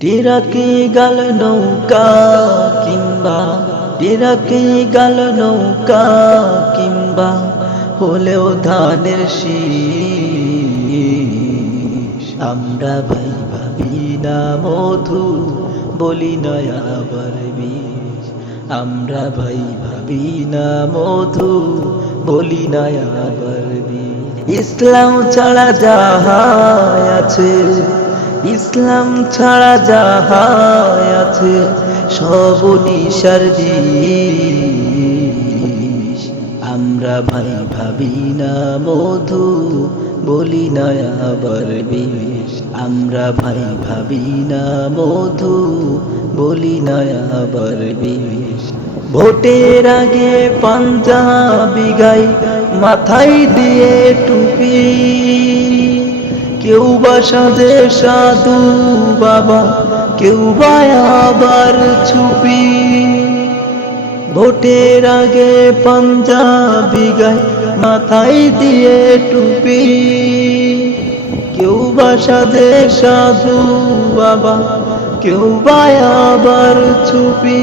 টিরাকি গাল নৌকা কিংবা টিরাকি গাল নৌকা কিংবা হলেও ধানের শীষ। আমরা ভাই ভাবি না মধু, বলি নয় আবার বিষ। আমরা ভাই ভাবি না মধু, বলি নয় আবার বিষ। ইসলাম ছাড়া যাহা আছে, ইসলাম ছাড়া যাহা আছে সব নিশার বিষ। আমরা ভাই ভাবি না মধু, বলি না আবার বিষ। আমরা ভাই ভাবি না মধু, বলি না আবার বিষ। ভোটের আগে পাঞ্জাবি গাই, মাথায় দিয়ে টুপি, কেউ বা সাজে সাধু বাবা, কেউ বা আবার ছুপি। ভোটের আগে পাঞ্জাবি গায়, মাথায় দিয়ে টুপি, কেউ বা সাজে সাধু বাবা, কেউ বা আবার ছুপি।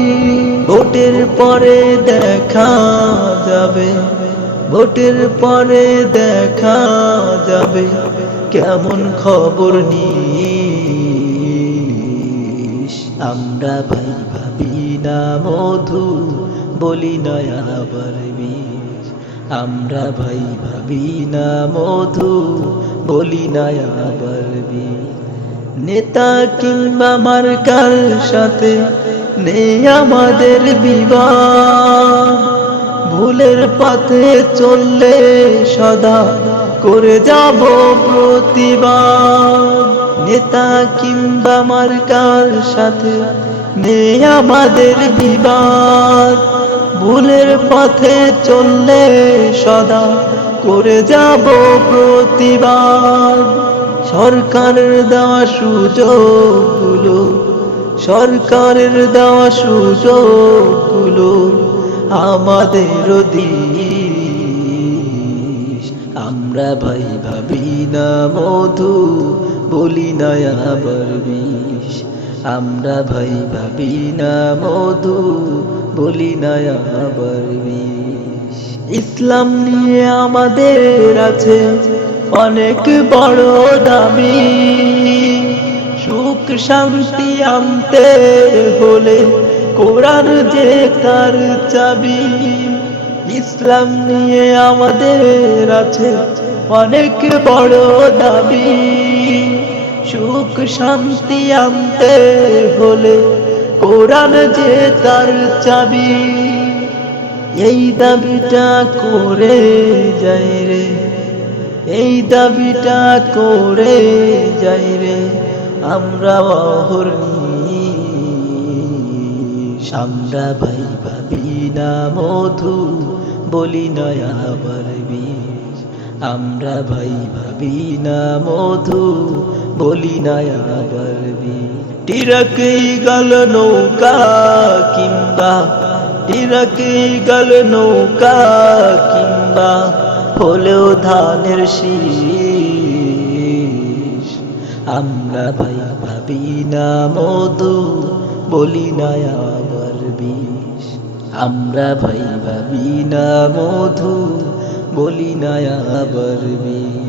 ভোটের পরে দেখা যাবে, ভোটের পরে দেখা যাবে কেমন খবর নিস। আমরা ভাই ভাবি না মধু, বলি নয় আবার বিষ। আমরা ভাই ভাবি না মধু, বলি নয় আবার বিষ। নেতা কিংবা মার্কার সাথে নেই আমাদের বিবাদ, ভুলের পথে চললে সদা করে যাব প্রতিবাদ। নেতা কিংবা মার্কার সাথে নেই আমাদের বিবাদ, ভুলের পথে চললে সদা করে যাব প্রতিবাদ। সরকারের দেওয়া সুযোগগুলো, সরকারের দেওয়া সুযোগগুলো আমাদের দিস। আমরা ভাই ভাবি না মধু, বলি না আবার বিষ। আমরা ভাই ভাবি না মধু, বলি না আবার বিষ। ইসলাম নিয়ে আমাদের আছে অনেক বড় দাবি, সুখ শান্তি আনতে হলে কোরআন যে তার চাবি। ইসলাম নিয়ে আমাদের আছে অনেক বড় দাবি, সুখ শান্তি আনতে হলে কোরআন যে তার চাবি। এই দাবিটা করে যাই রে, এই দাবিটা করে যাই রে আমরা অহর্নিশ। আমরা ভাই ভাবি না মধু, বলি নয় আবার বিষ। আমরা ভাই ভাবি না মধু, বলি নয় আবার বিষ। টিরাকি গাল নৌকা কিংবা টিরাকি গাল নৌকা কিংবা হলেও ধানের শীষ। আমরা ভাই ভাবি না মধু, বলি না আবার বিষ। আমরা ভাই ভাবি না মধু, বলি না আবার বিষ।